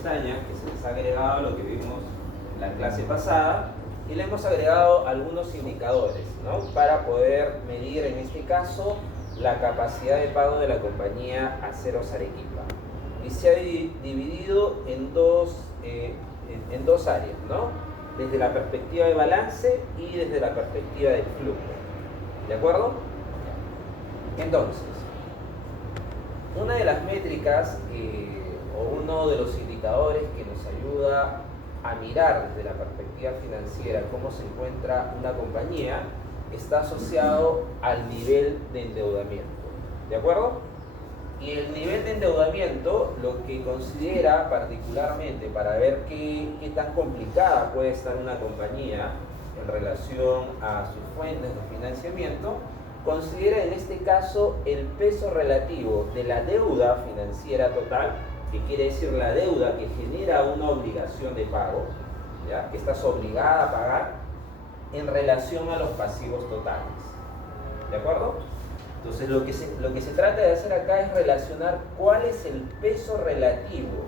pestaña que se les ha agregado lo que vimos en la clase pasada y le hemos agregado algunos indicadores, ¿no? Para poder medir en este caso la capacidad de pago de la compañía Aceros Arequipa. Y se ha dividido en dos áreas, ¿no? Desde la perspectiva de balance y desde la perspectiva del flujo. ¿De acuerdo? Entonces, una de las métricas o uno de los indicadores que nos ayuda a mirar desde la perspectiva financiera cómo se encuentra una compañía está asociado al nivel de endeudamiento. ¿De acuerdo? Y el nivel de endeudamiento lo que considera particularmente para ver qué tan complicada puede estar una compañía en relación a sus fuentes de financiamiento, considera en este caso el peso relativo de la deuda financiera total, que quiere decir la deuda que genera una obligación de pago, ¿ya? Que estás obligada a pagar en relación a los pasivos totales. ¿De acuerdo? Entonces lo que se trata de hacer acá es relacionar cuál es el peso relativo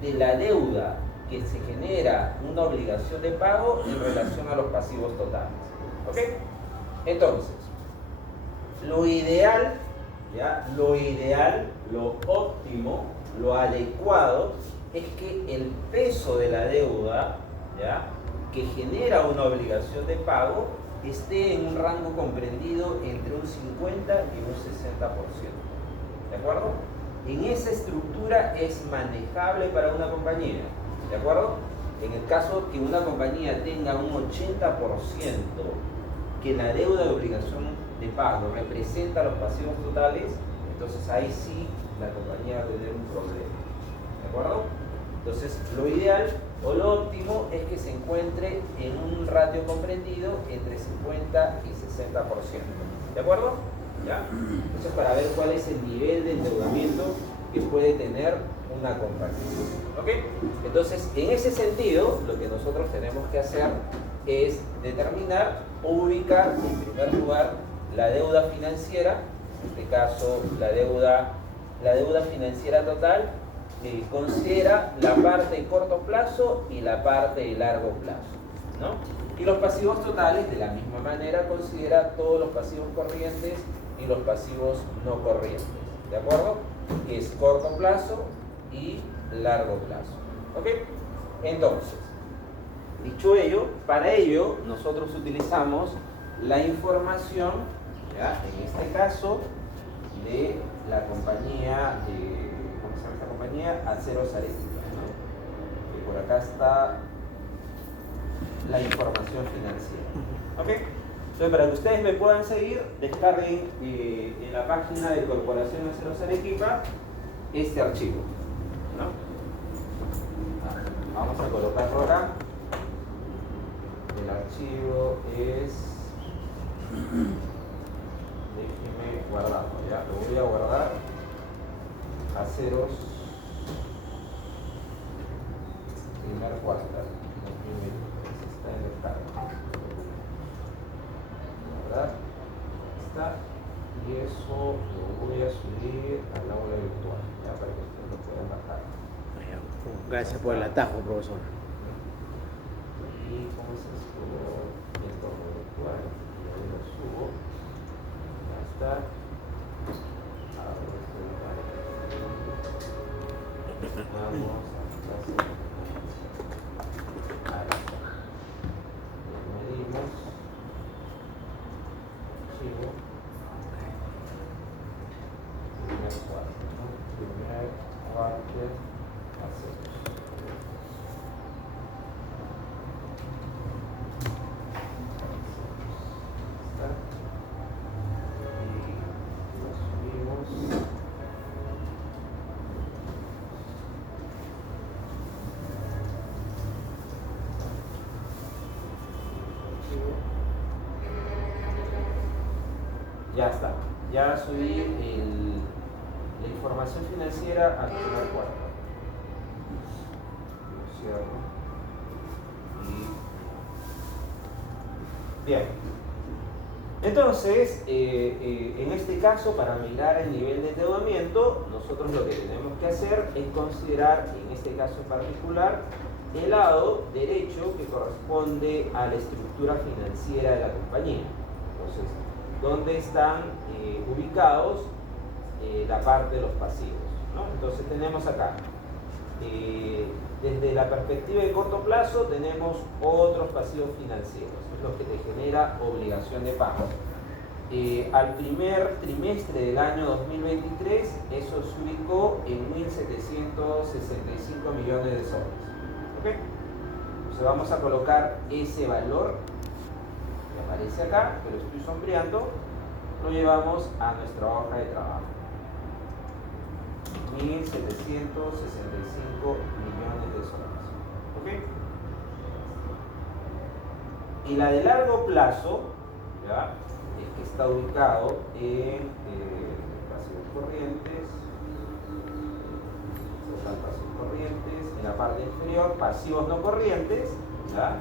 de la deuda que se genera una obligación de pago en relación a los pasivos totales. ¿Ok? Entonces, lo ideal, ¿ya? Lo óptimo, lo adecuado es que el peso de la deuda, ¿ya? Que genera una obligación de pago esté en un rango comprendido entre un 50 y un 60%. ¿De acuerdo? En esa estructura es manejable para una compañía. ¿De acuerdo? En el caso que una compañía tenga un 80% que la deuda de obligación de pago representa los pasivos totales, entonces ahí sí la compañía va a tener un problema. ¿De acuerdo? Entonces, lo ideal o lo óptimo es que se encuentre en un ratio comprendido entre 50 y 60%. ¿De acuerdo? ¿Ya? Entonces, para ver cuál es el nivel de endeudamiento que puede tener una compañía. ¿Ok? Entonces, en ese sentido, lo que nosotros tenemos que hacer es determinar o ubicar, en primer lugar, la deuda financiera, en este caso, la deuda financiera total, considera la parte de corto plazo y la parte de largo plazo, ¿no? Y los pasivos totales, de la misma manera, considera todos los pasivos corrientes y los pasivos no corrientes, ¿de acuerdo? Que es corto plazo y largo plazo, ¿ok? Entonces, dicho ello, para ello nosotros utilizamos la información, ¿ya? En este caso, de la compañía Aceros Arequipa, ¿no? Y por acá está la información financiera. ¿Ok? Entonces, para que ustedes me puedan seguir, descarguen en la página de Corporación Aceros Arequipa este archivo, ¿no? Vamos a colocarlo acá. El archivo es... Déjenme guardarlo, ¿ya? Lo voy a guardar. Aceros primer cuartal 2023, está en el cargo, ¿verdad? Está, y eso lo voy a subir al aula virtual, ya, para que ustedes lo puedan bajar. Gracias por el atajo, profesor. Y como se subo el entorno virtual, y ahí lo subo, ya está. Vamos a medimos archivo primer cuarto, ¿no? Primer cuarto aceros. Está. Y lo subimos. Ya está, ya subí la información financiera al primer cuarto. Lo cierro. Y bien. Entonces, en este caso, para mirar el nivel de endeudamiento, nosotros lo que tenemos que hacer es considerar, en este caso en particular, el lado derecho que corresponde a la estructura financiera de la compañía. Entonces, ¿dónde están ubicados la parte de los pasivos, ¿no? Entonces tenemos acá, desde la perspectiva de corto plazo, tenemos otros pasivos financieros, es lo que te genera obligación de pago. Al primer trimestre del año 2023, eso se ubicó en 1.765 millones de soles. ¿Ok? Entonces vamos a colocar ese valor que aparece acá, que lo estoy sombreando, lo llevamos a nuestra hoja de trabajo. 1.765 millones de soles. ¿Ok? Y la de largo plazo, ¿ya?, es que está ubicado en pasivos corrientes, total pasivos corrientes, en la parte inferior, pasivos no corrientes, ¿ya?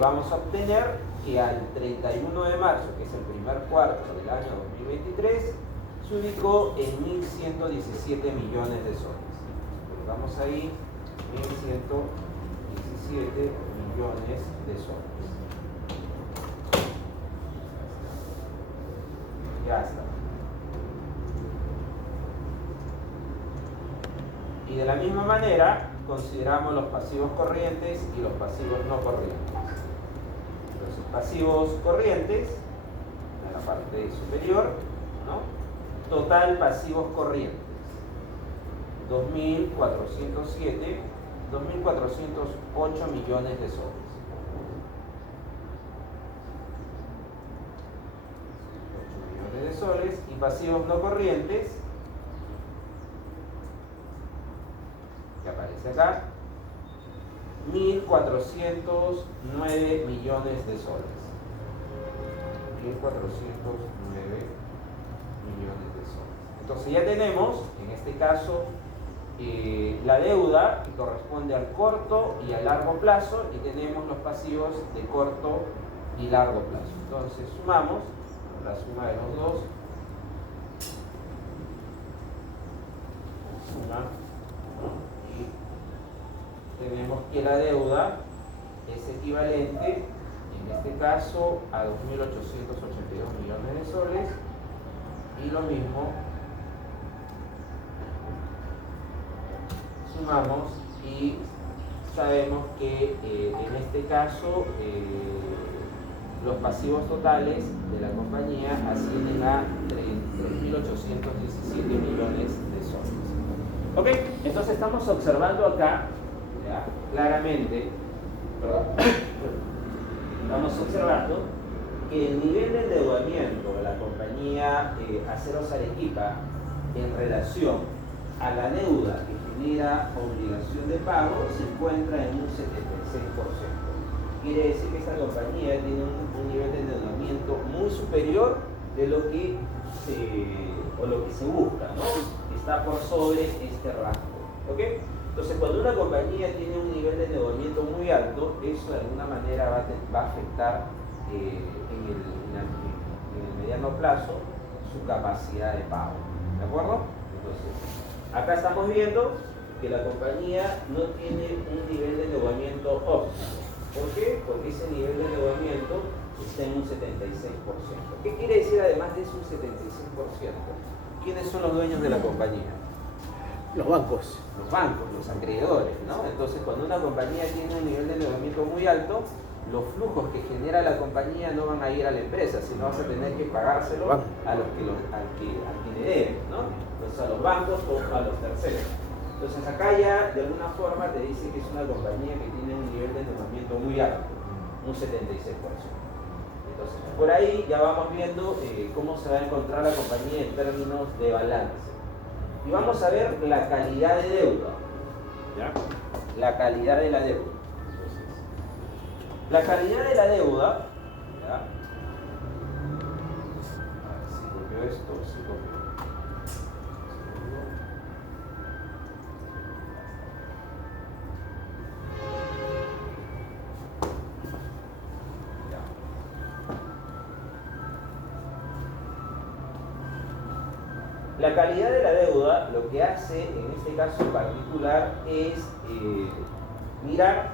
Vamos a obtener que al 31 de marzo, que es el primer cuarto del año 2023, se ubicó en 1.117 millones de soles. Colocamos ahí 1.117 millones de soles. Ya está. Y de la misma manera, consideramos los pasivos corrientes y los pasivos no corrientes. Los pasivos corrientes, en la parte superior, ¿no? Total pasivos corrientes, 2.408 millones de soles. 8 millones de soles. Y pasivos no corrientes, que aparece acá, 1.409 millones de soles. 1.409 millones de soles. Entonces ya tenemos, en este caso, la deuda que corresponde al corto y al largo plazo, y tenemos los pasivos de corto y largo plazo. Entonces sumamos la suma de los dos. Suma, ¿no? Y tenemos que la deuda es equivalente, en este caso, a 2.882 millones de soles, y lo mismo sumamos y sabemos que en este caso los pasivos totales de la compañía ascienden a 3.817 millones de soles. Ok, entonces estamos observando acá, ¿ya?, claramente, estamos observando que el nivel de endeudamiento de la compañía Aceros Arequipa en relación a la deuda que genera obligación de pago se encuentra en un 76%. Quiere decir que esta compañía tiene un nivel de endeudamiento muy superior de lo que se busca, ¿no? Está por sobre este rango. ¿Ok? Entonces, cuando una compañía tiene un nivel de endeudamiento muy alto, eso de alguna manera va a afectar en el mediano plazo su capacidad de pago. ¿De acuerdo? Entonces, acá estamos viendo que la compañía no tiene un nivel de endeudamiento óptimo. ¿Por qué? Porque ese nivel de endeudamiento está en un 76%. ¿Qué quiere decir además de ese 76%? ¿Quiénes son los dueños de la compañía? Los bancos. Los bancos, los acreedores, ¿no? Entonces, cuando una compañía tiene un nivel de endeudamiento muy alto, los flujos que genera la compañía no van a ir a la empresa, sino vas a tener que pagárselo a quien le debe, ¿no? Entonces, a los bancos o a los terceros. Entonces, acá ya de alguna forma te dice que es una compañía que tiene un nivel de endeudamiento muy alto, un 76%. Entonces, por ahí ya vamos viendo cómo se va a encontrar la compañía en términos de balance. Y vamos a ver la calidad de deuda, ¿ya? La calidad de la deuda. Entonces, la calidad de la deuda, ¿ya? A ver si copió esto, si copió. La calidad de la deuda lo que hace en este caso en particular es mirar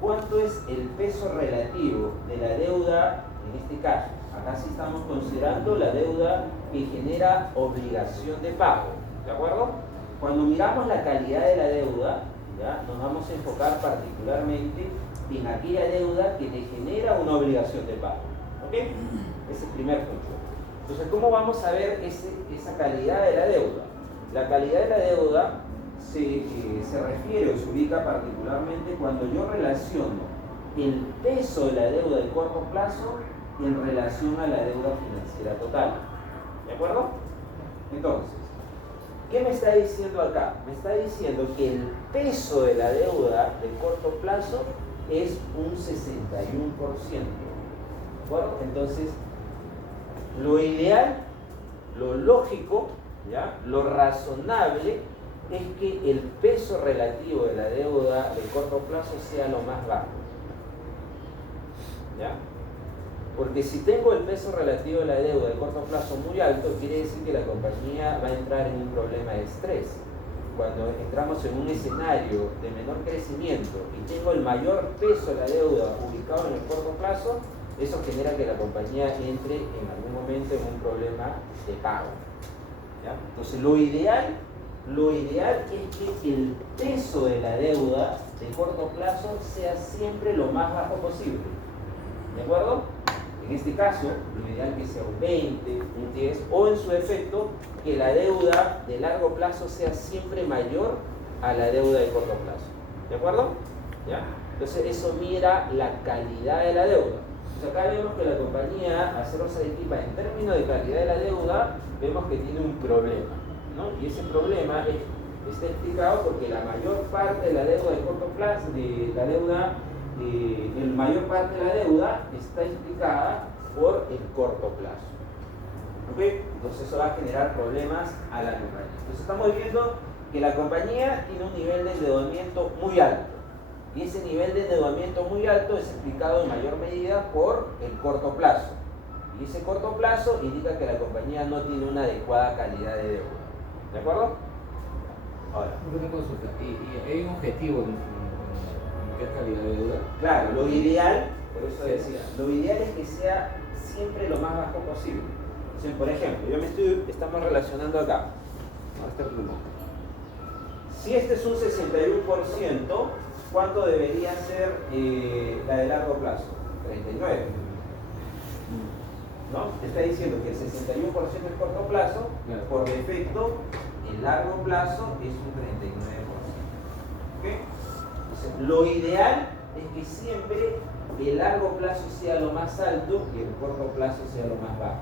cuánto es el peso relativo de la deuda en este caso. Acá sí estamos considerando la deuda que genera obligación de pago, ¿de acuerdo? Cuando miramos la calidad de la deuda, ¿ya? Nos vamos a enfocar particularmente en aquella deuda que te genera una obligación de pago, ¿ok? Ese es el primer punto. Entonces, ¿cómo vamos a ver esa calidad de la deuda? La calidad de la deuda se refiere o se ubica particularmente cuando yo relaciono el peso de la deuda de corto plazo en relación a la deuda financiera total. ¿De acuerdo? Entonces, ¿qué me está diciendo acá? Me está diciendo que el peso de la deuda de corto plazo es un 61%. ¿De acuerdo? Entonces, lo ideal, lo lógico, ¿ya? Lo razonable es que el peso relativo de la deuda de corto plazo sea lo más bajo. ¿Ya? Porque si tengo el peso relativo de la deuda de corto plazo muy alto, quiere decir que la compañía va a entrar en un problema de estrés. Cuando entramos en un escenario de menor crecimiento y tengo el mayor peso de la deuda ubicado en el corto plazo, eso genera que la compañía entre en algún momento en un problema de pago. ¿Ya? Entonces lo ideal es que el peso de la deuda de corto plazo sea siempre lo más bajo posible. ¿De acuerdo? En este caso, lo ideal es que sea un 20, un 10, o en su defecto, que la deuda de largo plazo sea siempre mayor a la deuda de corto plazo. ¿De acuerdo? ¿Ya? Entonces eso mira la calidad de la deuda. Entonces acá vemos que la compañía Aceros Arequipa, en términos de calidad de la deuda, vemos que tiene un problema, ¿no? Y ese problema está explicado porque la mayor parte de la deuda de corto plazo, la mayor parte de la deuda está explicada por el corto plazo. ¿Ok? Entonces eso va a generar problemas a la compañía. Entonces estamos viendo que la compañía tiene un nivel de endeudamiento muy alto. Y ese nivel de endeudamiento muy alto es explicado en mayor medida por el corto plazo. Y ese corto plazo indica que la compañía no tiene una adecuada calidad de deuda. ¿De acuerdo? Ahora. Una consulta. ¿Y hay un objetivo en qué calidad de deuda? Claro, lo ideal, por eso decía, lo ideal es que sea siempre lo más bajo posible. Entonces, por ejemplo, estamos relacionando acá. Este plumón. Si este es un 61%, ¿cuánto debería ser la de largo plazo? 39. ¿No? Te está diciendo que el 61% es corto plazo, claro. Por defecto, el largo plazo es un 39%. ¿Okay? Entonces, lo ideal es que siempre el largo plazo sea lo más alto y el corto plazo sea lo más bajo,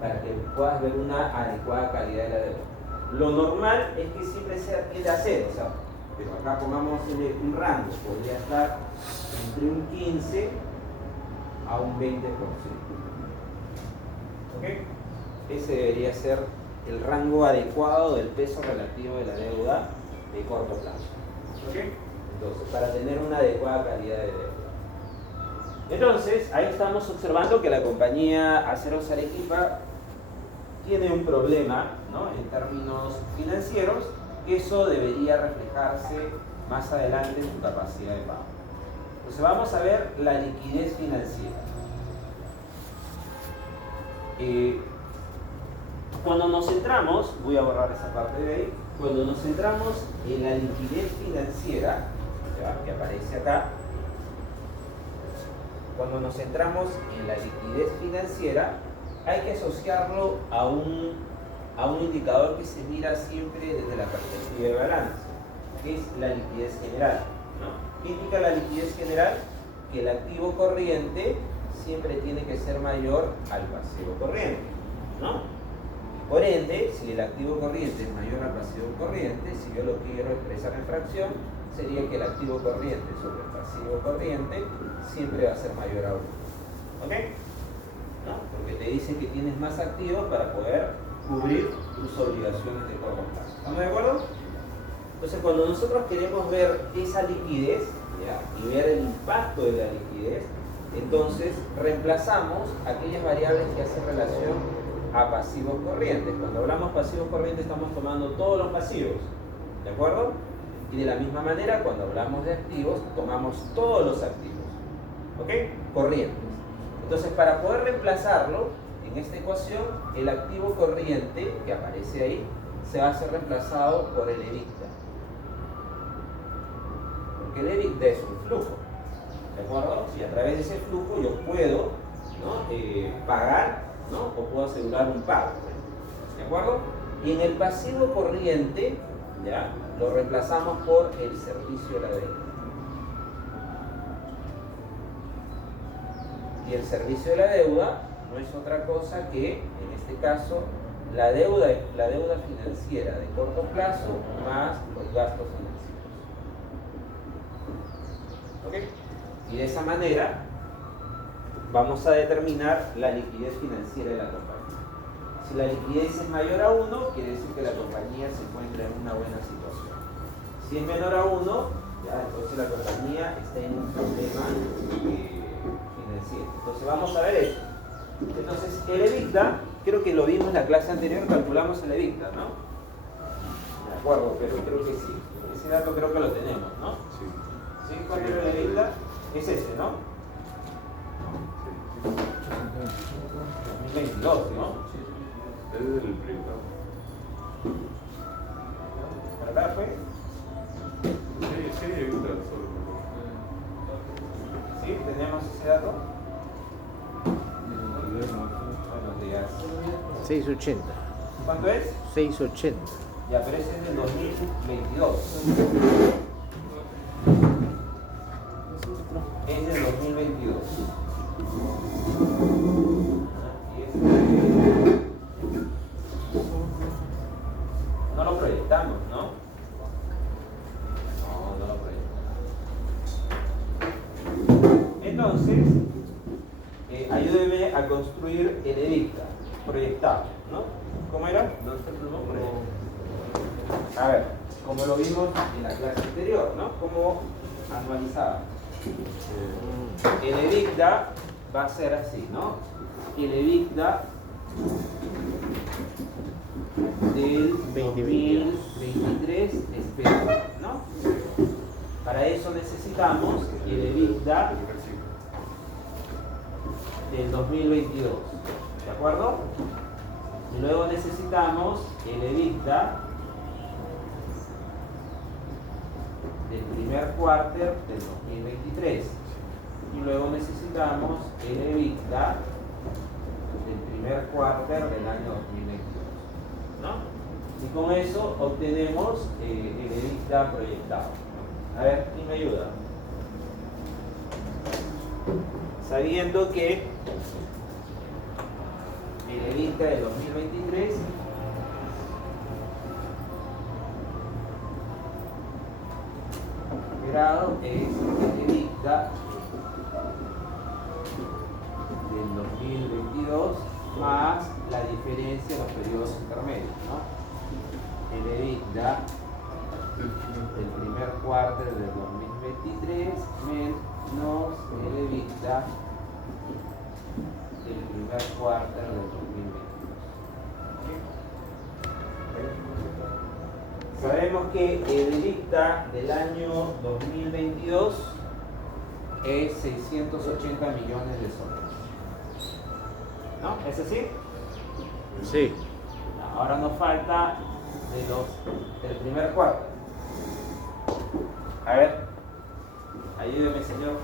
para que puedas ver una adecuada calidad de la deuda. Lo normal es que siempre tiende a cero, o sea, pero acá pongamos un rango, podría estar entre un 15 a un 20%. ¿Okay? Ese debería ser el rango adecuado del peso relativo de la deuda de corto plazo. ¿Okay? Entonces, para tener una adecuada calidad de deuda. Entonces, ahí estamos observando que la compañía Aceros Arequipa tiene un problema, ¿no? En términos financieros. Eso debería reflejarse más adelante en su capacidad de pago. Entonces vamos a ver la liquidez financiera. Cuando nos centramos, voy a borrar esa parte de ahí, cuando nos centramos en la liquidez financiera, ¿ya? Que aparece acá, cuando nos centramos en la liquidez financiera, hay que asociarlo a un indicador que se mira siempre desde la perspectiva de balance, que es la liquidez general, ¿no? ¿Qué indica la liquidez general? Que el activo corriente siempre tiene que ser mayor al pasivo corriente, ¿no? Por ende, si el activo corriente es mayor al pasivo corriente, si yo lo quiero expresar en fracción, sería que el activo corriente sobre el pasivo corriente siempre va a ser mayor a 1. ¿Ok? ¿No? Porque te dice que tienes más activos para poder cubrir tus obligaciones de corto plazo. ¿Estamos de acuerdo? Entonces, cuando nosotros queremos ver esa liquidez, ¿ya? Y ver el impacto de la liquidez, entonces reemplazamos aquellas variables que hacen relación a pasivos corrientes. Cuando hablamos pasivos corrientes estamos tomando todos los pasivos, ¿de acuerdo? Y de la misma manera cuando hablamos de activos tomamos todos los activos, ¿ok? Corrientes. Entonces para poder reemplazarlo en esta ecuación, el activo corriente que aparece ahí se va a ser reemplazado por el EBITDA. Porque el EBITDA es un flujo, ¿de acuerdo? Y a través de ese flujo yo puedo, ¿no? Pagar, ¿no? O puedo asegurar un pago, ¿de acuerdo? Y en el pasivo corriente, ¿ya? Lo reemplazamos por el servicio de la deuda. Y el servicio de la deuda no es otra cosa que, en este caso, la deuda financiera de corto plazo más los gastos financieros. ¿Ok? Y de esa manera vamos a determinar la liquidez financiera de la compañía. Si la liquidez es mayor a 1, quiere decir que la compañía se encuentra en una buena situación. Si es menor a 1, ya entonces la compañía está en un problema financiero. Entonces vamos a ver esto. Entonces el EBITDA, creo que lo vimos en la clase anterior, calculamos el EBITDA, ¿no? De acuerdo, pero creo que sí. Ese dato creo que lo tenemos, ¿no? Sí. ¿Sí? ¿Cuál era el EBITDA? Es ese, ¿no? 2022, ¿no? Ese es el primero. ¿Para acá fue? Sí, ahorita solo. ¿Sí? ¿Tenemos ese dato? Buenos días. 680. ¿Cuánto es? 680. Ya, pero ese es del 2022. Es del 2022. Y este... No lo proyectamos, ¿no? No lo proyectamos. Entonces, ayúdeme a construir el EBITDA proyectado, ¿no? ¿Cómo era? ¿Dónde está el plumón? Por ahí. A ver, como lo vimos en la clase anterior, ¿no? Como anualizado. El EBITDA va a ser así, ¿no? El EBITDA del 2023 esperado, ¿no? Para eso necesitamos el EBITDA del 2022, ¿de acuerdo? Y luego necesitamos el EBITDA del primer cuarter del 2023 y luego necesitamos el EBITDA del primer cuarter del año 2022, ¿no? Y con eso obtenemos el EBITDA proyectado. A ver, ¿quién me ayuda? Sabiendo que el EBITDA del 2023 esperado es el EBITDA del 2022 más la diferencia de los periodos intermedios, ¿no? El EBITDA del primer cuarto del 2023 menos el EBITDA del primer cuarto del 2022. Sabemos que el EBITDA del año 2022 es 680 millones de soles. ¿No? ¿Es así? Sí. Ahora nos falta del primer cuarto. A ver, ayúdeme, señor.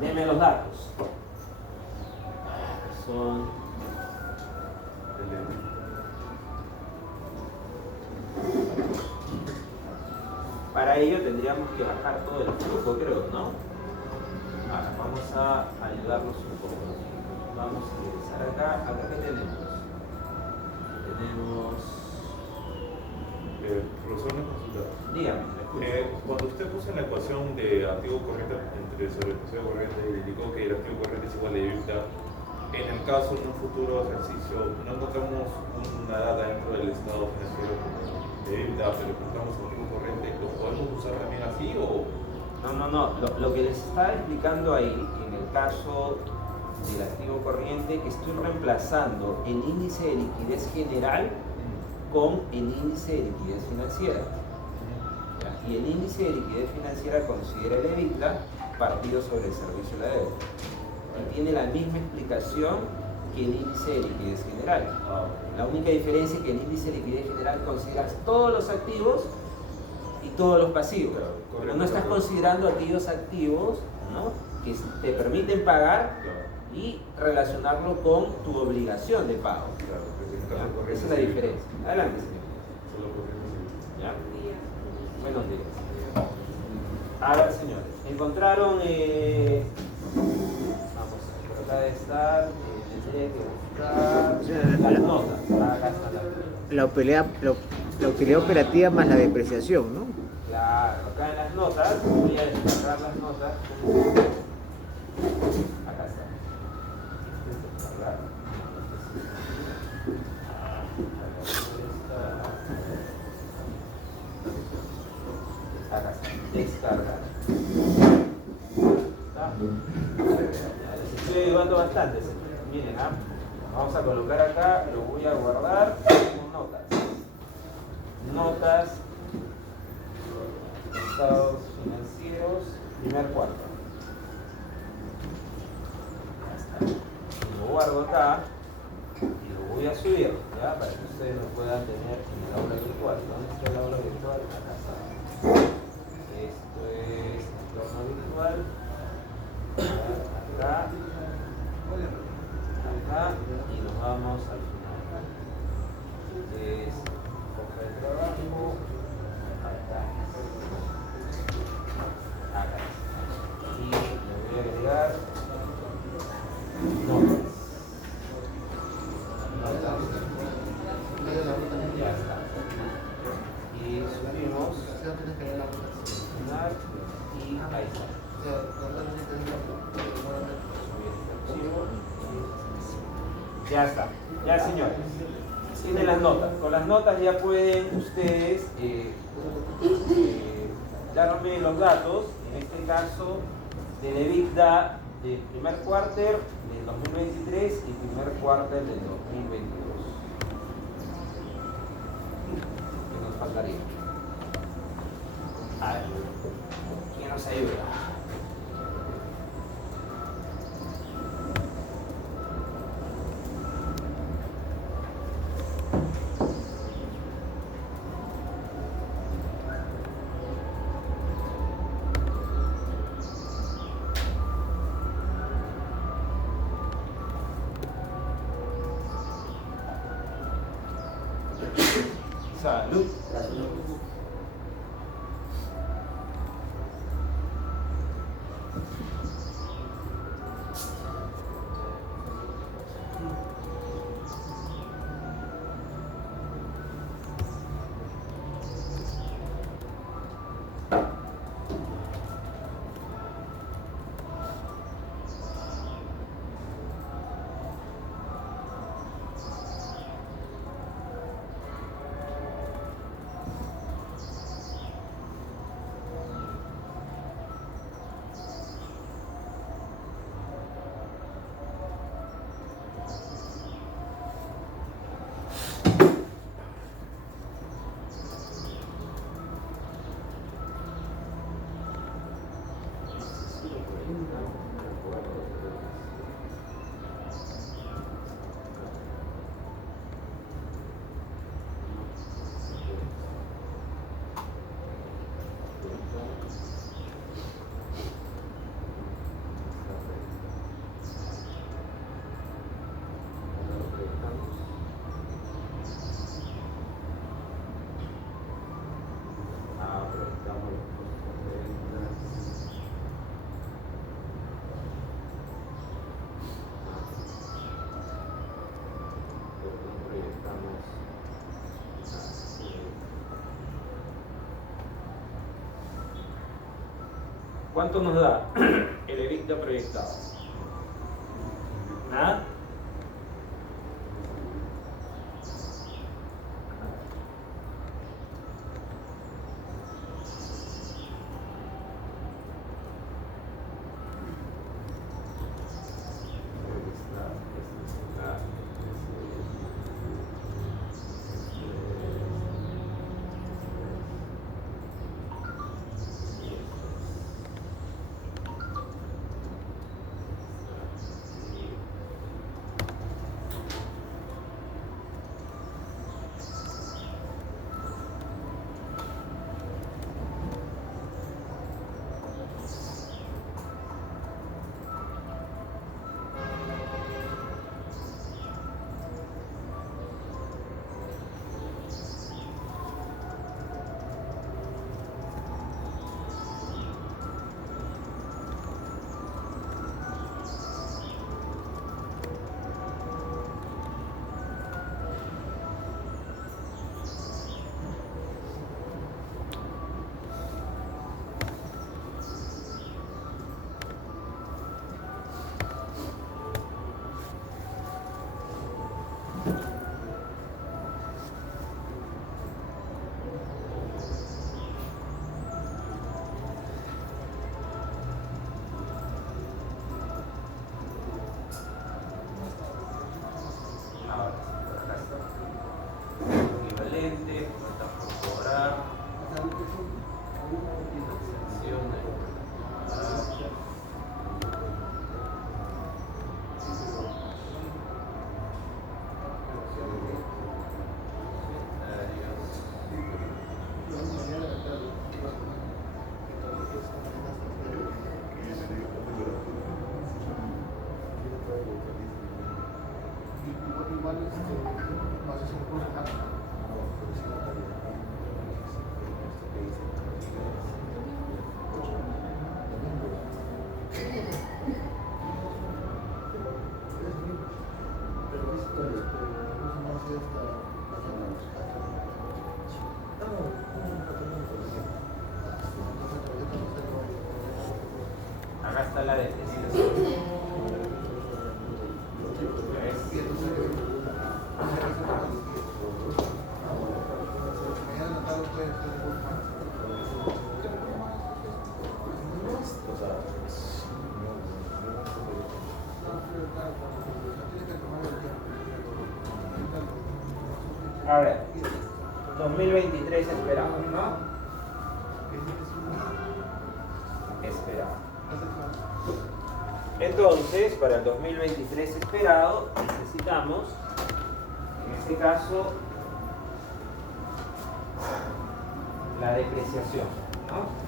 Deme los datos. Son para ello tendríamos que bajar todo el flujo, creo, ¿no? Ahora vamos a ayudarnos un poco. Vamos a ingresar acá. ¿Acá qué tenemos? Tenemos... Profesor, una consulta. Dígame, me escucho. Cuando usted puso en la ecuación de activo corriente entre sobre el pasivo corriente y indicó que el activo corriente es igual a EBITDA, en el caso de un futuro ejercicio no encontramos una data dentro del estado financiero de EBITDA, pero encontramos activo corriente, ¿lo podemos usar también así o...? No. Lo que les estaba explicando ahí, en el caso del activo corriente que estoy reemplazando el índice de liquidez general con el índice de liquidez financiera. ¿Ya? Y el índice de liquidez financiera considera el EBITDA partido sobre el servicio de la deuda. Y tiene la misma explicación que el índice de liquidez general. La única diferencia es que el índice de liquidez general considera todos los activos y todos los pasivos. Pero no estás considerando aquellos activos, ¿no?, que te permiten pagar y relacionarlo con tu obligación de pago. ¿Ya? Esa es la diferencia. Adelante, señor. ¿Ya? Buenos días. A ver, señores. Encontraron... vamos a ver, por acá debe estar... tendría que buscar las notas. Acá está La utilidad operativa más la depreciación, ¿no? Claro, acá en las notas, voy a descargar las notas. Acá está. Descargar. Acá está. Descargar. ¿Está? Ya, les estoy ayudando bastante, señores. Miren, vamos a colocar acá, lo voy a guardar con notas. Notas. Estados financieros, primer cuarto. Ya está. Lo guardo acá y lo voy a subir, ¿ya? Para que ustedes lo puedan tener en el aula virtual. ¿Dónde está el aula virtual? Acá está. Esto es entorno virtual. Acá. Acá. Y nos vamos al final. Es hoja de trabajo. Acá. Acá. Y le voy a agregar notas. Ya está. Y subimos. Seleccionar. Y ahí está. Ya está. Ya, señores. Tienen las notas. Con las notas ya pueden ustedes darme los datos, en este caso del EBITDA del primer cuarter del 2023 y primer cuarter del 2022. ¿Qué nos faltaría? A ver, ¿quién nos ayuda? Salud. ¿Cuánto nos da el EBITDA proyectado? ¿Nada? acá está la depreciación. A ver, 2023 esperamos, ¿no? Esperado. Entonces, para el 2023 esperado, necesitamos, en este caso, la depreciación, ¿no?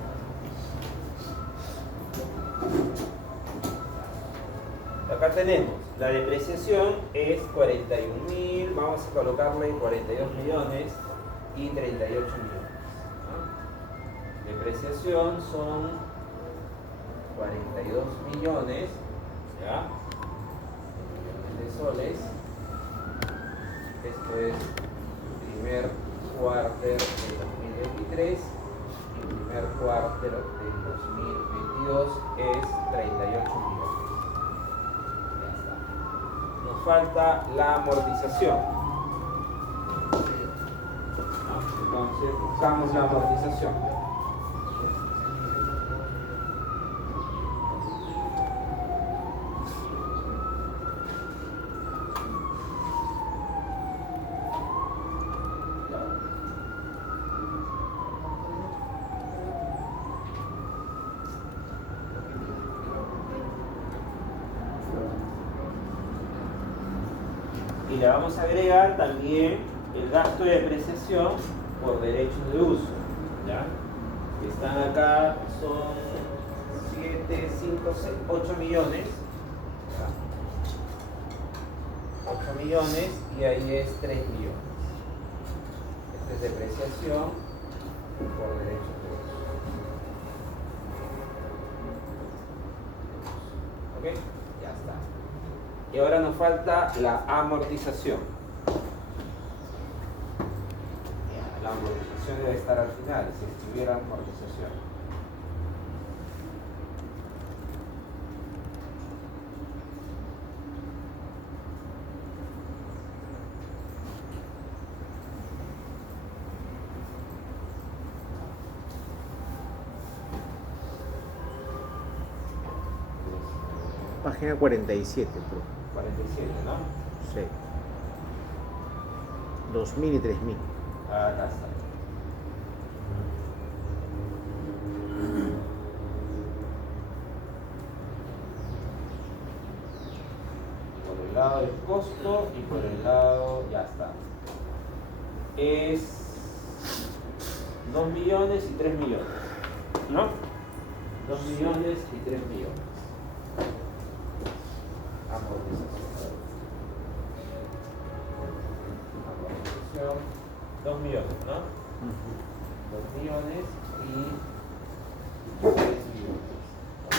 Acá tenemos, la depreciación es 41.000, vamos a colocarle 42 millones y 38 millones, ¿no? Depreciación son 42 millones, ¿ya? Millones de soles. Esto es primer cuarter del 2023 y primer cuarter del 2022 es 38 millones. Nos falta la amortización. Entonces buscamos la amortización. Y le vamos a agregar también el gasto de depreciación por derechos de uso, ¿ya? Que están acá, son 7, 5, 6, 8 millones, ¿ya? 8 millones y ahí es 3 millones. Esta es depreciación por derechos de uso. ¿Ok? Ya está. Y ahora nos falta la amortización. La amortización debe estar al final, si estuviera amortización. Página 47, bro. 47, ¿no? Sí. 2.000 y 3.000. Acá está. Por el lado del costo y por el lado, ya está. Es 2 millones y 3 millones, ¿no? 2 millones y 3 millones. Amortización. 2 millones, ¿no? 2 millones y 3 millones. ¿Ok?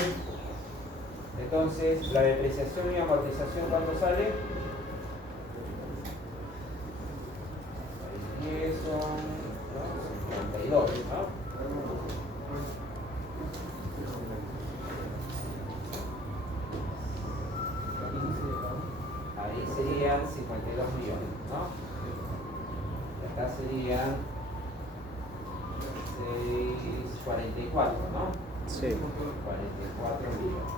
Entonces, la depreciación y amortización, ¿cuánto sale? Ahí son, ¿no? 52, ¿no? Ahí serían 52 millones, ¿no? Y acá serían 44, ¿no? Sí. 44 millones.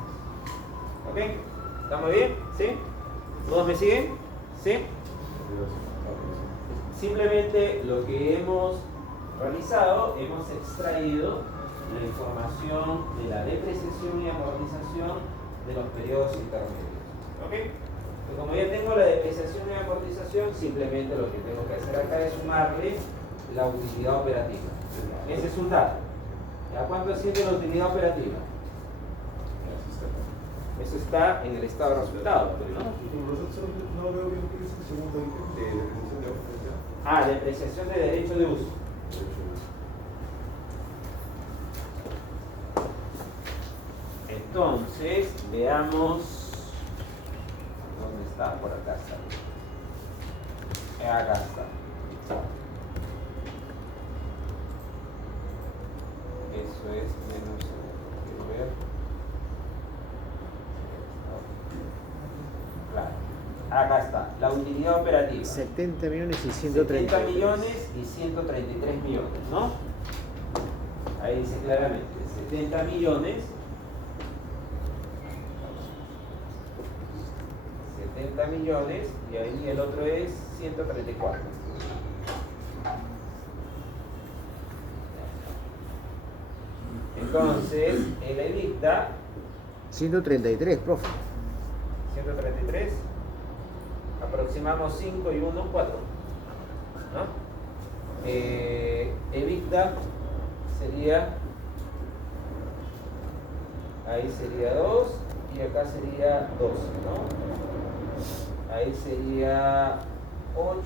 ¿Ok? ¿Estamos bien? ¿Sí? ¿Todos me siguen? ¿Sí? Simplemente lo que hemos realizado, hemos extraído la información de la depreciación y amortización de los periodos intermedios. ¿Ok? Y como ya tengo la depreciación y amortización, simplemente lo que tengo que hacer acá es sumarle la utilidad operativa. Ese es un dato. ¿A cuánto asciende la utilidad operativa? Eso está en el estado de resultados, ¿no? No veo bien qué es el segundo ítem de definición de oferta. Ah, depreciación de derecho de uso. Entonces, veamos. ¿Dónde está? Por acá está. Acá está. Eso es menos. Quiero ver. Acá está, la utilidad operativa. 70 millones y 70 130. millones y 133 millones, ¿no? Ahí dice claramente, 70 millones, 70 millones, y ahí el otro es 134. Entonces, el EBITDA, 133, profe. 133, aproximamos 5 y 1, 4. ¿No? EBITDA sería, ahí sería 2 y acá sería 12, ¿no? Ahí sería 8,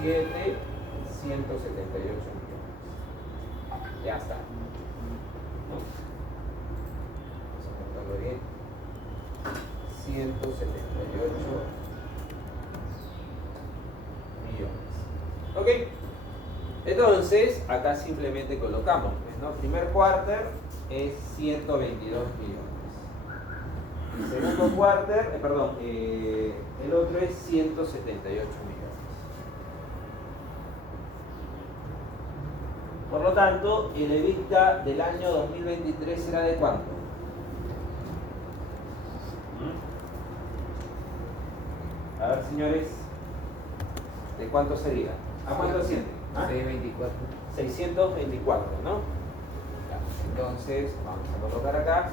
7, 178 millones. Ya está. ¿No? Vamos a contarlo bien. 178 millones. Ok. Entonces, acá simplemente colocamos, ¿no? Primer quarter es 122 millones. Segundo quarter, el otro es 178 millones. Por lo tanto, el EBITDA del año 2023 será de ¿cuánto? A ver, señores, ¿de cuánto sería? ¿A cuánto asciende? ¿Ah? 624. 624, ¿no? Ya, entonces, vamos a colocar acá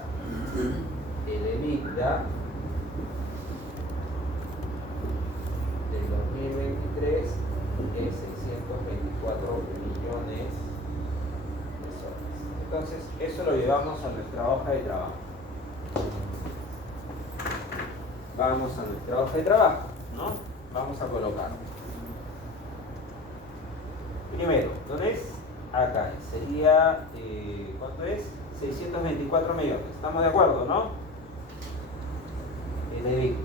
el EBITDA del 2023 es 624 millones de soles. Entonces, eso lo llevamos a nuestra hoja de trabajo. Vamos a nuestra hoja de trabajo, ¿no? Vamos a colocar. Primero, ¿dónde es? Acá. Sería, ¿cuánto es? 624 millones. ¿Estamos de acuerdo, no? El EBITDA.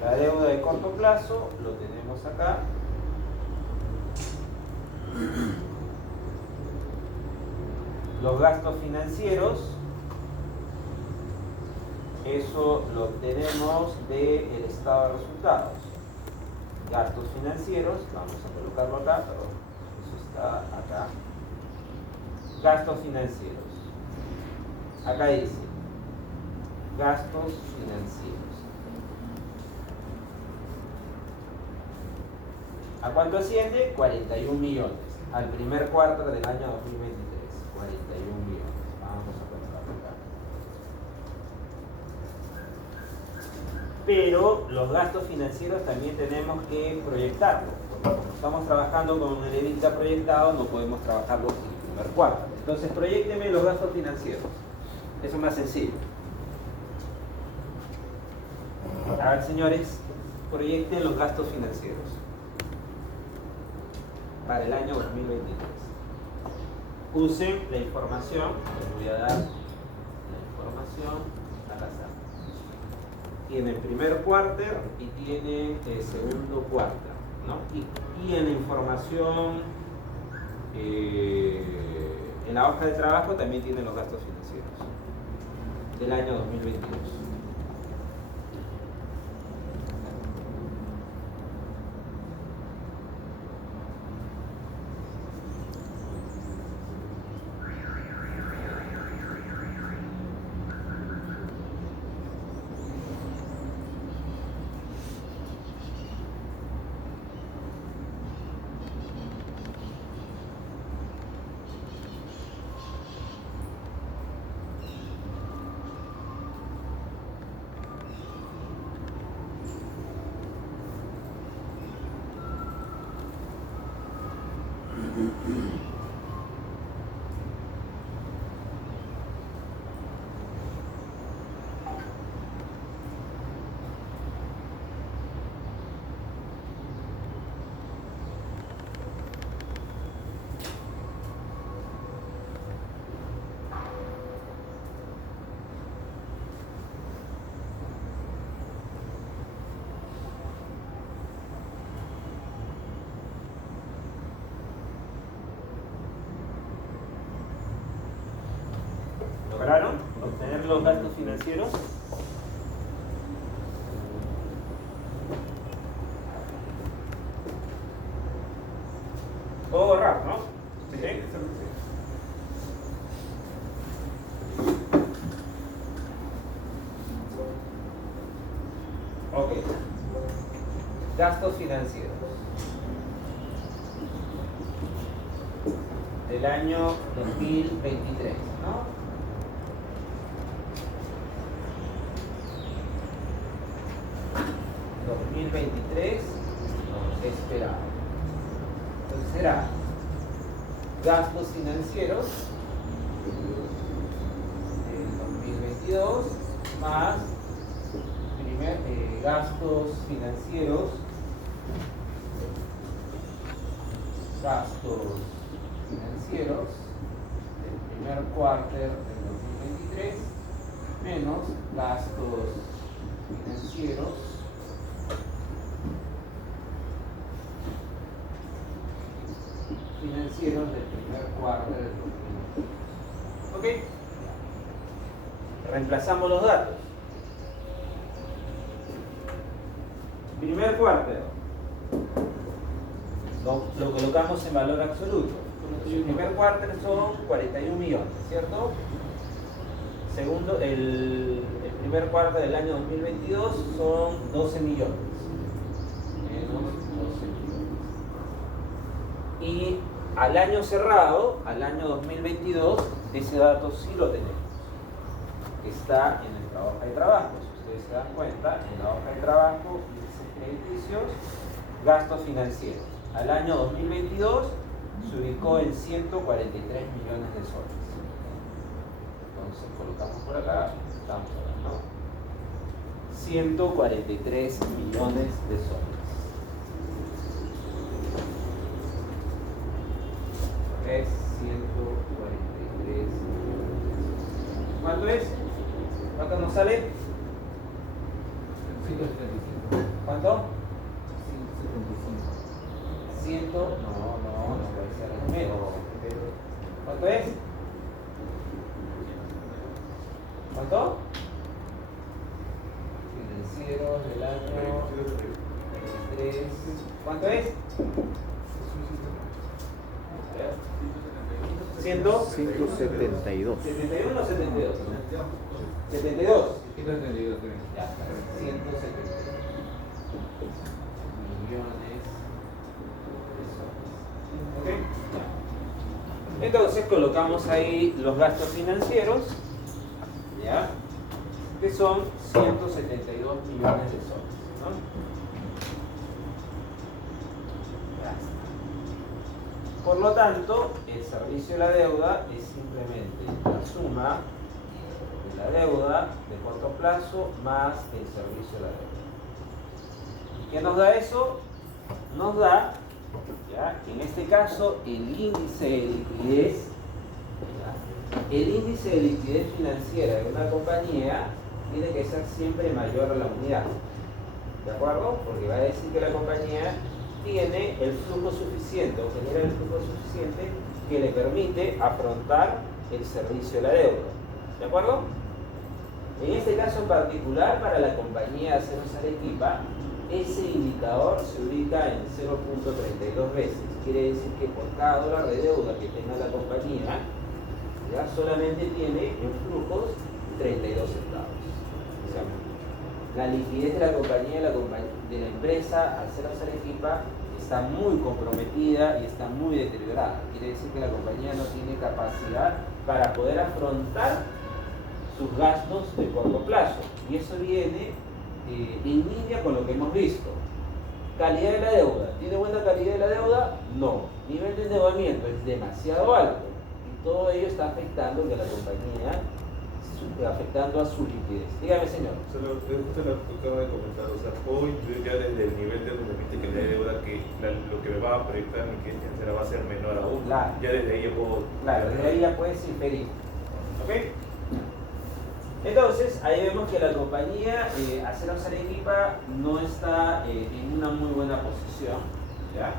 La deuda de corto plazo lo tenemos acá. Los gastos financieros, eso lo obtenemos del estado de resultados. Gastos financieros, vamos a colocarlo acá, perdón, eso está acá. Gastos financieros. Acá dice, gastos financieros. ¿A cuánto asciende? 41 millones. Al primer cuarto del año 2023. 41 millones. Vamos a colocarlo acá. Pero los gastos financieros también tenemos que proyectarlos. Porque como estamos trabajando con el EBITDA proyectado, no podemos trabajarlo en el primer cuarto. Entonces, proyécteme los gastos financieros. Eso es más sencillo. A ver, señores, proyecten los gastos financieros para el año 2023. Usen la información, les voy a dar la información, acá está. Tienen primer quarter y tienen segundo quarter, ¿no? Y en la información, en la hoja de trabajo también tienen los gastos financieros del año 2022. ¿Lograron obtener los gastos financieros? Ok. Gastos financieros. Del año 2023, ¿no? ...2023... no esperado. Entonces será... gastos financieros... del 2022... más... gastos financieros... del primer cuarter del 2023 menos gastos financieros del primer cuarter del 2023. ¿Ok? Reemplazamos los datos. Primer cuarter lo colocamos en valor absoluto. El primer cuarter son 41 millones, ¿cierto? Segundo, el primer cuarter del año 2022 son 12 millones. Menos 12 millones. Y al año cerrado, al año 2022, ese dato sí lo tenemos. Está en nuestra hoja de trabajo. Si ustedes se dan cuenta, en la hoja de trabajo, índices crediticios, gastos financieros. Al año 2022 se ubicó en 143 millones de soles. Entonces colocamos por acá, estamos hablando, 143 millones de soles. Es 143 millones. ¿Cuánto es? ¿Cuánto nos sale? 175. ¿Cuánto? 175. No puede ser el menos. ¿Cuánto es? ¿Cuánto? Financieros del año 23. ¿Cuánto es? 172. 71 o 72. 72. 172. Ya está. 172 millones de soles. ¿Ok? Entonces colocamos ahí los gastos financieros, ¿ya? Que son 172 millones de soles, ¿no? Ya está. Por lo tanto, el servicio de la deuda es simplemente la suma de la deuda de corto plazo más el servicio de la deuda. ¿Qué nos da eso? Nos da, ¿ya?, en este caso, el índice de liquidez. ¿Ya? El índice de liquidez financiera de una compañía tiene que ser siempre mayor a la unidad. ¿De acuerdo? Porque va a decir que la compañía tiene el flujo suficiente o genera el flujo suficiente que le permite afrontar el servicio de la deuda. ¿De acuerdo? En este caso en particular, para la compañía Aceros Arequipa, ese indicador se ubica en 0.32 veces. Quiere decir que por cada dólar de deuda que tenga la compañía, ya solamente tiene en flujos 32 centavos. O sea, la liquidez de la compañía, de la empresa Aceros Arequipa, está muy comprometida y está muy deteriorada. Quiere decir que la compañía no tiene capacidad para poder afrontar sus gastos de corto plazo. Y eso viene en línea con lo que hemos visto. Calidad de la deuda. ¿Tiene buena calidad de la deuda? No. Nivel de endeudamiento es demasiado alto. Y todo ello está afectando a la compañía, afectando a su liquidez. Dígame, señor. Solo justo lo que acabo de comentar, o sea, hoy ya desde el nivel de donde viste que la deuda, lo que me va a proyectar mi cliente financiera va a ser menor aún. Claro. Ya desde ahí yo puedo. Claro, desde ahí ya puedes inferir. ¿Ok? Entonces, ahí vemos que la compañía Aceros Arequipa no está en una muy buena posición, ¿ya?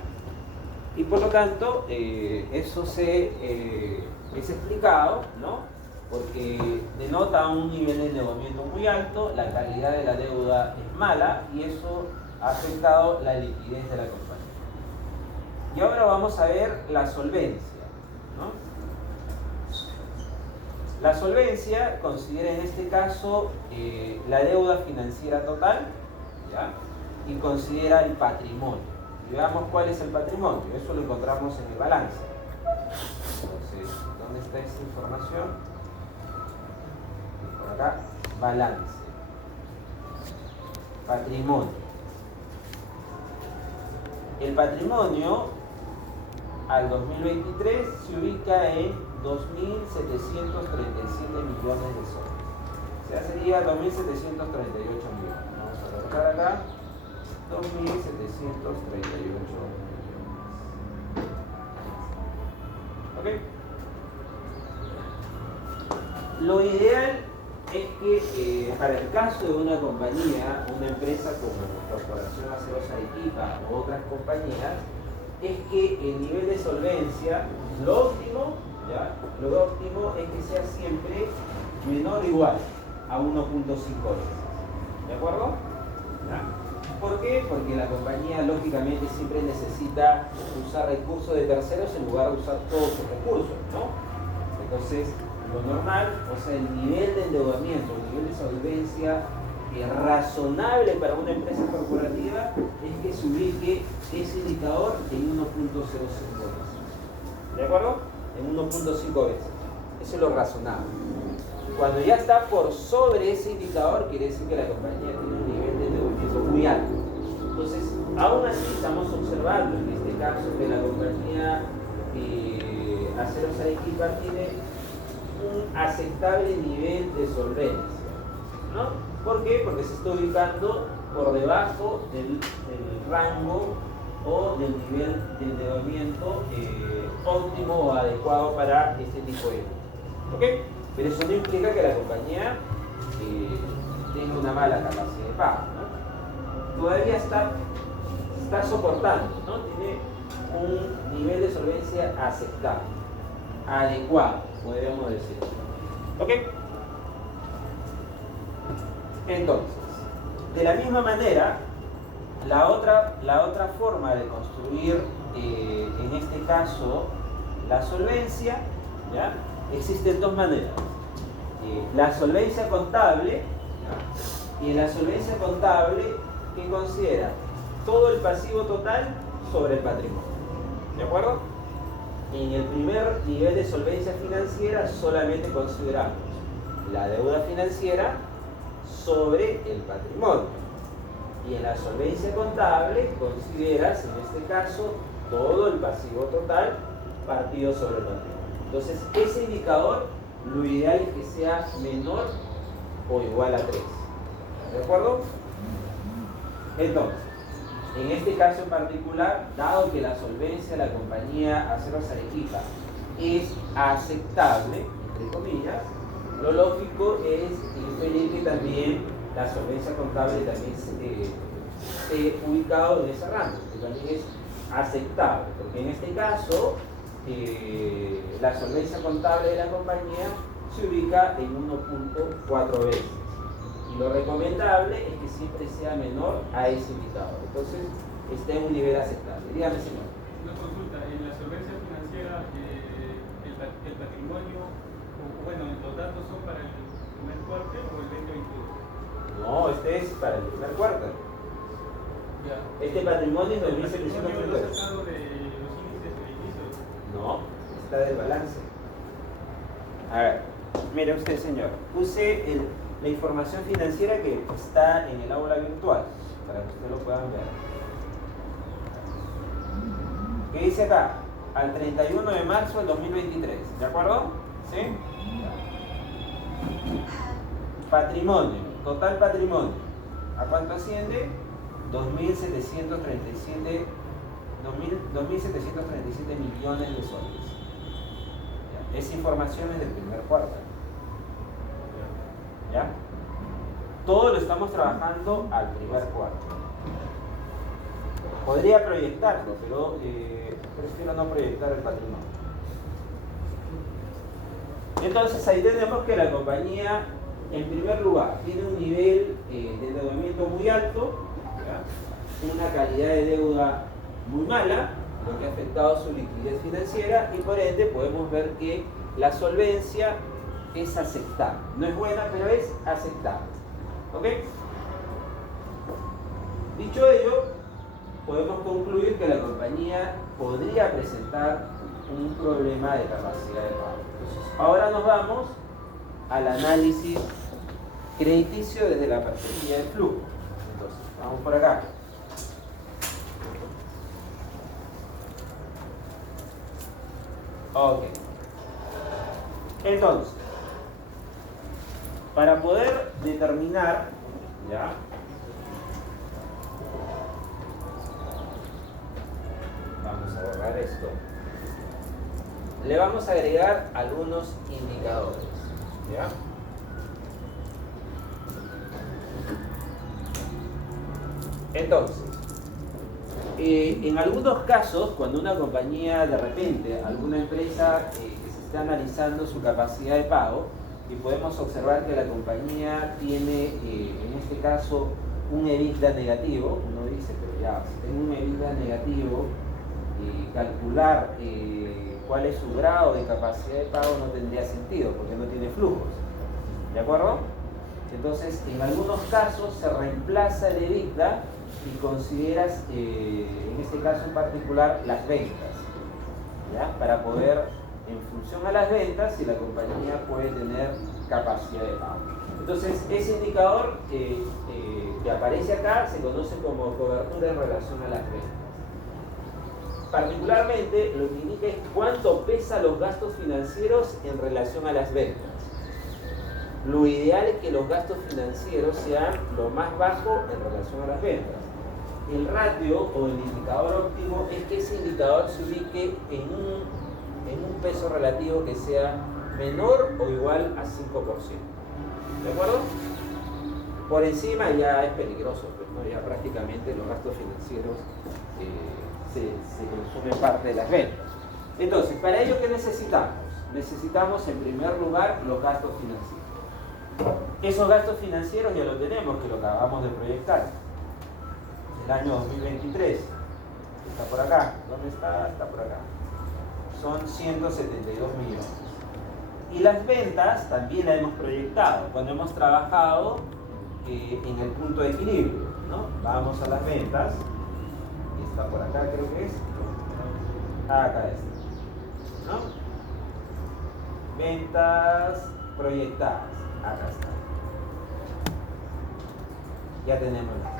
Y por lo tanto, eso es explicado, ¿no? Porque denota un nivel de endeudamiento muy alto, la calidad de la deuda es mala y eso ha afectado la liquidez de la compañía. Y ahora vamos a ver la solvencia, ¿no? La solvencia considera en este caso la deuda financiera total, ¿ya? Y considera el patrimonio. Y veamos cuál es el patrimonio. Eso lo encontramos en el balance. Entonces, ¿dónde está esa información? Por acá, balance. Patrimonio. El patrimonio al 2023 se ubica en 2.737 millones de soles. O sea, sería 2.738 millones. Vamos a colocar acá 2.738 millones. ¿Ok? Lo ideal es que para el caso de una compañía, una empresa como Corporación Aceros Arequipa o otras compañías, es que el nivel de solvencia, lo óptimo, ¿ya? Lo óptimo es que sea siempre menor o igual a 1.5 veces. ¿De acuerdo? ¿Ya? ¿Por qué? Porque la compañía lógicamente siempre necesita usar recursos de terceros en lugar de usar todos sus recursos, ¿no? Entonces, lo normal, o sea, el nivel de endeudamiento, el nivel de solvencia razonable para una empresa corporativa es que se ubique ese indicador en 1.05 veces. ¿De acuerdo? En 1.5 veces. Eso es lo razonable. Cuando ya está por sobre ese indicador, quiere decir que la compañía tiene un nivel de endeudamiento muy alto. Entonces, aún así estamos observando en este caso que la compañía Aceros Arequipa tiene un aceptable nivel de solvencia, ¿no? ¿Por qué? Porque se está ubicando por debajo del rango o del nivel de endeudamiento óptimo o adecuado para este tipo de empresas. ¿Ok? Pero eso no implica que la compañía tenga una mala capacidad de pago, ¿no? Todavía está soportando, ¿no? Tiene un nivel de solvencia aceptable, adecuado, podríamos decir. ¿Ok? Entonces, de la misma manera, la otra forma de construir, en este caso, la solvencia, ¿ya? Existen dos maneras. La solvencia contable, ¿ya? Y la solvencia contable que considera todo el pasivo total sobre el patrimonio. ¿De acuerdo? En el primer nivel de solvencia financiera solamente consideramos la deuda financiera sobre el patrimonio. Y en la solvencia contable consideras, en este caso, todo el pasivo total partido sobre el patrimonio. Entonces, ese indicador, lo ideal es que sea menor o igual a 3. ¿De acuerdo? Entonces, en este caso en particular, dado que la solvencia de la compañía Aceros Arequipa es aceptable, entre comillas, lo lógico es inferir que también la solvencia contable también esté ubicado en ese rango, que también es aceptable, porque en este caso la solvencia contable de la compañía se ubica en 1.4 veces. Y lo recomendable es que siempre sea menor a ese indicador. Entonces, esté en un nivel aceptable. Dígame, señor. Una consulta, en la solvencia financiera, el patrimonio, bueno, los datos son para el primer cuarto o el 2021. No, este es para el primer cuarto. Ya. Este patrimonio es ¿El patrimonio lo 2.732. has sacado de los índices de inicio? No, está del balance. A ver, mire usted, señor. Puse la información financiera que está en el aula virtual, para que ustedes lo puedan ver. ¿Qué dice acá? Al 31 de marzo del 2023, ¿de acuerdo? ¿Sí? Patrimonio, total patrimonio. ¿A cuánto asciende? 2.737 millones de soles. ¿Ya? Esa información es del primer cuarto. ¿Ya? Todo lo estamos trabajando al primer cuarto. Podría proyectarlo, pero prefiero no proyectar el patrimonio. Entonces ahí tenemos que la compañía, en primer lugar, tiene un nivel de endeudamiento muy alto, ¿ya? Una calidad de deuda muy mala, lo que ha afectado su liquidez financiera, y por ende podemos ver que la solvencia es aceptable. No es buena, pero es aceptable. ¿Ok? Dicho ello, podemos concluir que la compañía podría presentar un problema de capacidad de pago. Entonces, ahora nos vamos al análisis crediticio desde la perspectiva del flujo. Entonces, vamos por acá. Ok. Entonces, para poder determinar, ¿ya? Vamos a borrar esto. Le vamos a agregar algunos indicadores, ¿ya? Entonces, en algunos casos, cuando una compañía de repente, alguna empresa que se está analizando su capacidad de pago, y podemos observar que la compañía tiene, en este caso, un EBITDA negativo, uno dice, pero ya, si tengo un EBITDA negativo, calcular cuál es su grado de capacidad de pago no tendría sentido, porque no tiene flujos, ¿de acuerdo? Entonces, en algunos casos se reemplaza el EBITDA y consideras, en este caso en particular, las ventas, ¿ya? Para poder, en función a las ventas, si la compañía puede tener capacidad de pago. Entonces, ese indicador que aparece acá se conoce como cobertura en relación a las ventas. Particularmente, lo que indica es cuánto pesan los gastos financieros en relación a las ventas. Lo ideal es que los gastos financieros sean lo más bajo en relación a las ventas. El ratio o el indicador óptimo es que ese indicador se ubique en un peso relativo que sea menor o igual a 5%. ¿De acuerdo? Por encima ya es peligroso, pues, ¿no? Ya prácticamente los gastos financieros se consumen parte de las ventas. Entonces, ¿para ello qué necesitamos? Necesitamos en primer lugar los gastos financieros. Esos gastos financieros ya lo tenemos, que lo acabamos de proyectar. El año 2023. Está por acá. ¿Dónde está? Está por acá. Son 172 millones. Y las ventas también las hemos proyectado cuando hemos trabajado en el punto de equilibrio, ¿no? Vamos a las ventas. Está por acá, creo que es. Acá está, ¿no? Ventas proyectadas. Acá está. Ya tenemos las.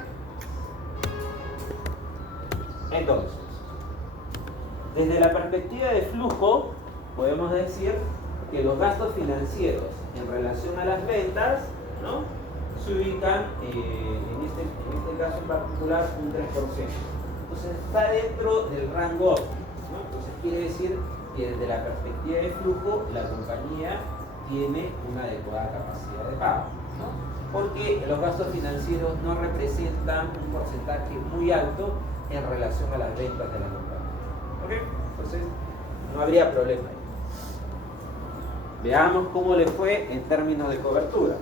Entonces, desde la perspectiva de flujo, podemos decir que los gastos financieros en relación a las ventas, ¿no?, se ubican, en este caso en particular, un 3%. Entonces está dentro del rango óptimo, ¿no? Entonces quiere decir que desde la perspectiva de flujo, la compañía tiene una adecuada capacidad de pago, ¿no? Porque los gastos financieros no representan un porcentaje muy alto en relación a las ventas de la compañía. ¿Ok? Entonces no habría problema ahí. Veamos cómo le fue en términos de cobertura.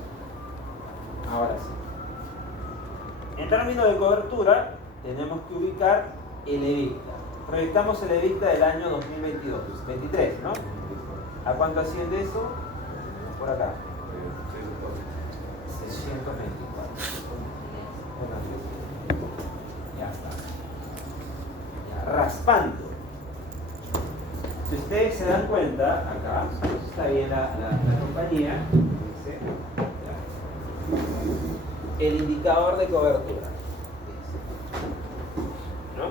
Ahora sí. En términos de cobertura, tenemos que ubicar el EBITDA. Proyectamos el EBITDA del año 2023, ¿no? ¿A cuánto asciende eso? Por acá. 624. Ya está. Ya, raspando. Si ustedes se dan cuenta, acá está bien la compañía, el indicador de cobertura, ¿no?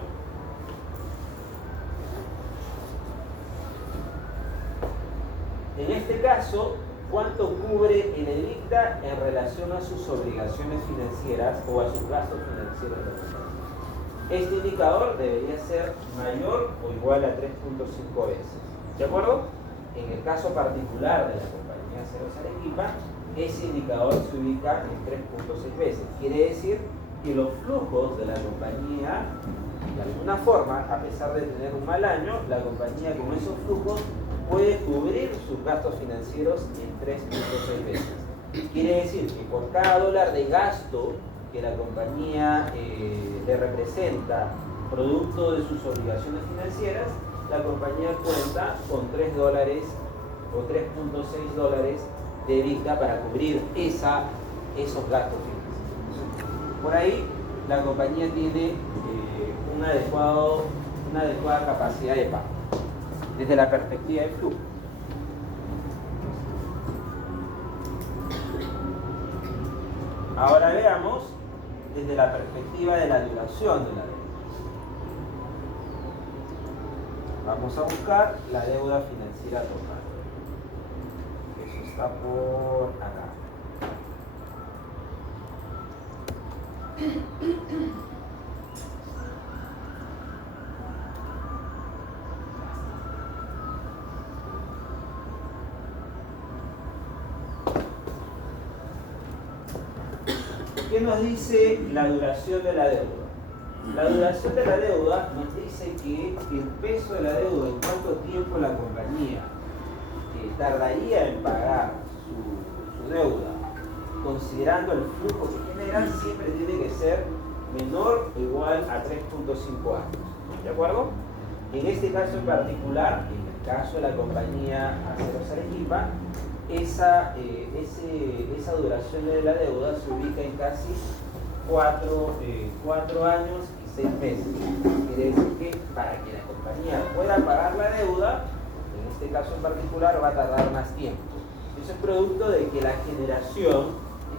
En este caso, ¿cuánto cubre el EBITDA en relación a sus obligaciones financieras o a sus gastos financieros de la compañía? Este indicador debería ser mayor o igual a 3.5 veces. ¿De acuerdo? En el caso particular de la compañía Aceros Arequipa, ese indicador se ubica en 3.6 veces. Quiere decir que los flujos de la compañía, de alguna forma, a pesar de tener un mal año, la compañía con esos flujos puede cubrir sus gastos financieros en 3.6 veces. Quiere decir que por cada dólar de gasto que la compañía le representa producto de sus obligaciones financieras, la compañía cuenta con $3 o $3.6 de EBITDA para cubrir esos gastos financieros. Por ahí la compañía tiene una adecuada capacidad de pago desde la perspectiva del flujo. Ahora veamos desde la perspectiva de la duración de la deuda. Vamos a buscar la deuda financiera total. Eso está por acá. ¿Qué nos dice la duración de la deuda? La duración de la deuda nos dice que el peso de la deuda, en cuánto tiempo la compañía tardaría en pagar su deuda, considerando el flujo que genera, siempre tiene que ser menor o igual a 3.5 años. ¿De acuerdo? En este caso en particular, en el caso de la compañía Aceros Arequipa, esa duración de la deuda se ubica en casi 4 años y 6 meses. Quiere decir que para que la compañía pueda pagar la deuda, en este caso en particular, va a tardar más tiempo. Eso es producto de que la generación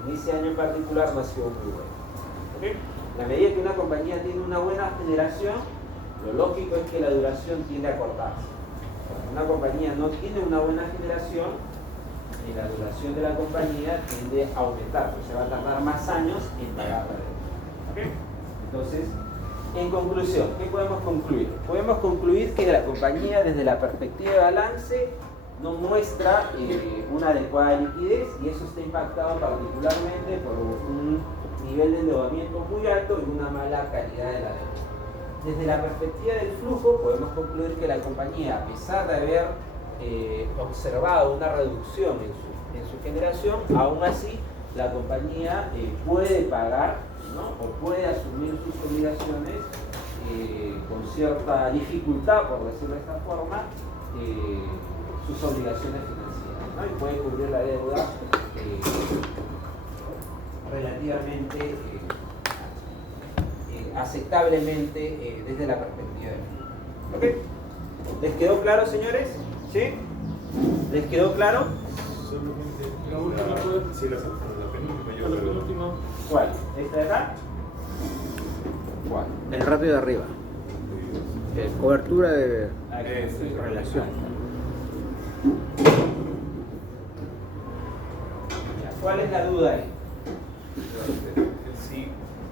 en ese año en particular no ha sido muy buena. ¿Okay? En la medida que una compañía tiene una buena generación, lo lógico es que la duración tiende a cortarse. Cuando una compañía no tiene una buena generación, la duración de la compañía tiende a aumentar, porque se va a tardar más años en pagar la deuda. ¿Okay? Entonces, en conclusión, ¿qué podemos concluir? Podemos concluir que la compañía, desde la perspectiva de balance, no muestra una adecuada liquidez, y eso está impactado particularmente por un nivel de endeudamiento muy alto y una mala calidad de la deuda. Desde la perspectiva del flujo, podemos concluir que la compañía, a pesar de haber observado una reducción en su generación, aún así la compañía puede pagar, ¿no? O puede asumir sus obligaciones con cierta dificultad, por decirlo de esta forma, sus obligaciones financieras, ¿no? Y puede cubrir la deuda relativamente aceptablemente desde la perspectiva de ¿okay? ¿Les quedó claro, señores? ¿Sí? ¿Les quedó claro? Solamente La última fue- sí, la penúltima yo Por creo. último, ¿Cuál? ¿Esta de acá? ¿Cuál? El rápido de arriba. Cobertura de Sí. relación. Ya, ¿cuál es la duda ahí? En sí,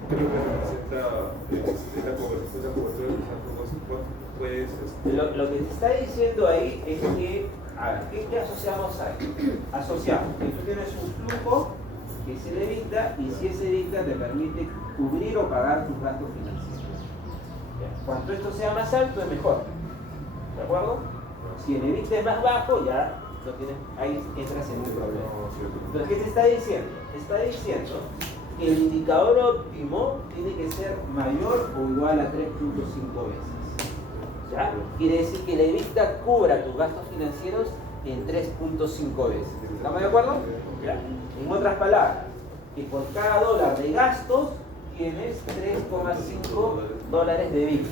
creo que representa la cobertura de ¿cuánto puedes? Lo que se está diciendo ahí es que, a ver, ¿qué asociamos ahí? Asociamos que tú tienes un flujo que es el EBITDA, y si ese EBITDA te permite cubrir o pagar tus gastos financieros. Ya, cuanto esto sea más alto, es mejor. ¿De acuerdo? Si el EBITDA es más bajo, ya lo tienes, ahí entras en un problema. Entonces, ¿qué te está diciendo? Te está diciendo que el indicador óptimo tiene que ser mayor o igual a 3.5 veces. ¿Ya? Quiere decir que la EBITDA cubra tus gastos financieros en 3.5 veces. ¿Estamos de acuerdo? ¿Ya? En otras palabras, que por cada dólar de gastos tienes 3,5 dólares de EBITDA.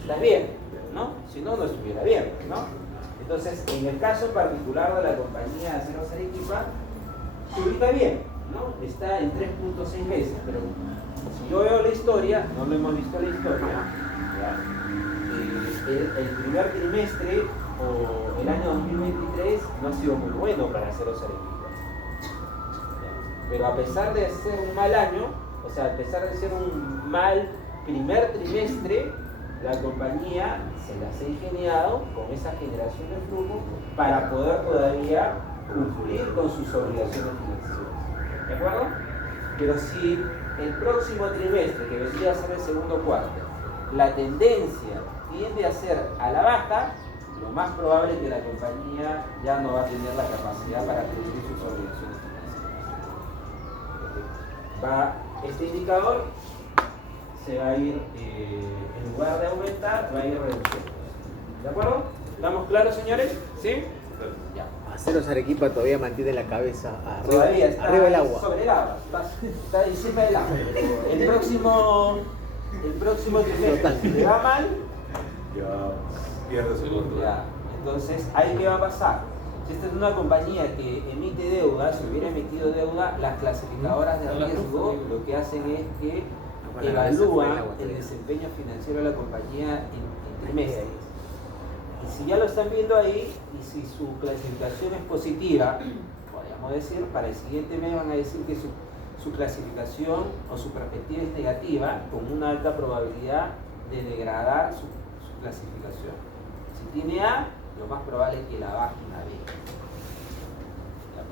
¿Estás bien? ¿No? Si no, no estuviera bien, ¿no? Entonces, en el caso particular de la compañía Aceros Arequipa, se ubica bien, ¿no? Está en 3.6 veces, pero si yo veo la historia, no lo hemos visto la historia, ¿ya? El primer trimestre o el año 2023 no ha sido muy bueno para Aceros Arequipa. ¿Ya? Pero a pesar de ser un mal año, o sea, a pesar de ser un mal primer trimestre, la compañía se las ha ingeniado con esa generación de flujo para poder todavía cumplir con sus obligaciones financieras. ¿De acuerdo? Pero si el próximo trimestre, que vendría a ser el segundo cuarto, la tendencia tiende a ser a la baja, lo más probable es que la compañía ya no va a tener la capacidad para cumplir sus obligaciones financieras. Este indicador se va a ir, en lugar de aumentar, va a ir reduciendo. ¿De acuerdo? ¿Estamos claros, señores? ¿Sí? Ya. Caseros Arequipa todavía mantiene la cabeza Todavía está arriba del agua. sobre el agua, está encima del agua. El próximo trimestre le va mal, Ya pierde su control. ya. Entonces, ¿ahí qué va a pasar? Si esta es una compañía que emite deuda, si hubiera emitido deuda, las clasificadoras de riesgo lo que hacen es que evalúan el desempeño financiero de la compañía en trimestres. Y si ya lo están viendo ahí, y si su clasificación es positiva, podríamos decir, para el siguiente mes van a decir que su clasificación o su perspectiva es negativa, con una alta probabilidad de degradar su clasificación. Si tiene A, lo más probable es que la bajen a B,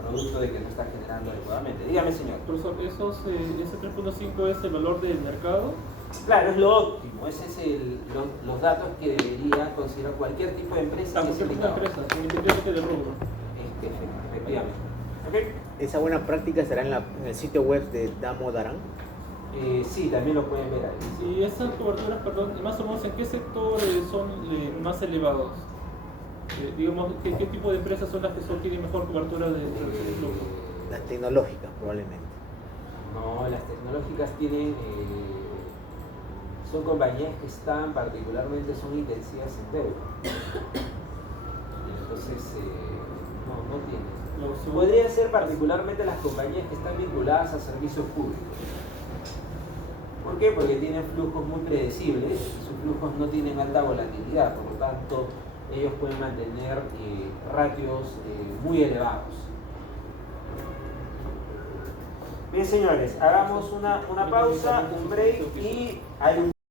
producto de que no está generando adecuadamente. Dígame, señor. Profesor, ese 3.5 es el valor del mercado. Claro, es lo óptimo. Ese es los datos que debería considerar cualquier tipo de empresa. Cualquier tipo de empresa, independientemente del rubro. Efectivamente. ¿Okay? ¿Esa buena práctica estará en el sitio web de Damo Darán? Sí, también lo pueden ver ahí. Y esas coberturas, perdón, más o menos, ¿en qué sector son más elevados? Digamos, ¿qué tipo de empresas son las que tienen mejor cobertura de flujo? Las tecnológicas, probablemente. No, las tecnológicas tienen... son compañías que están particularmente, son intensivas en deuda. Entonces, no tienen. Podrían ser particularmente las compañías que están vinculadas a servicios públicos. ¿Por qué? Porque tienen flujos muy predecibles y sus flujos no tienen alta volatilidad, por lo tanto ellos pueden mantener ratios muy elevados. Bien, señores, hagamos una pausa, un break y hay un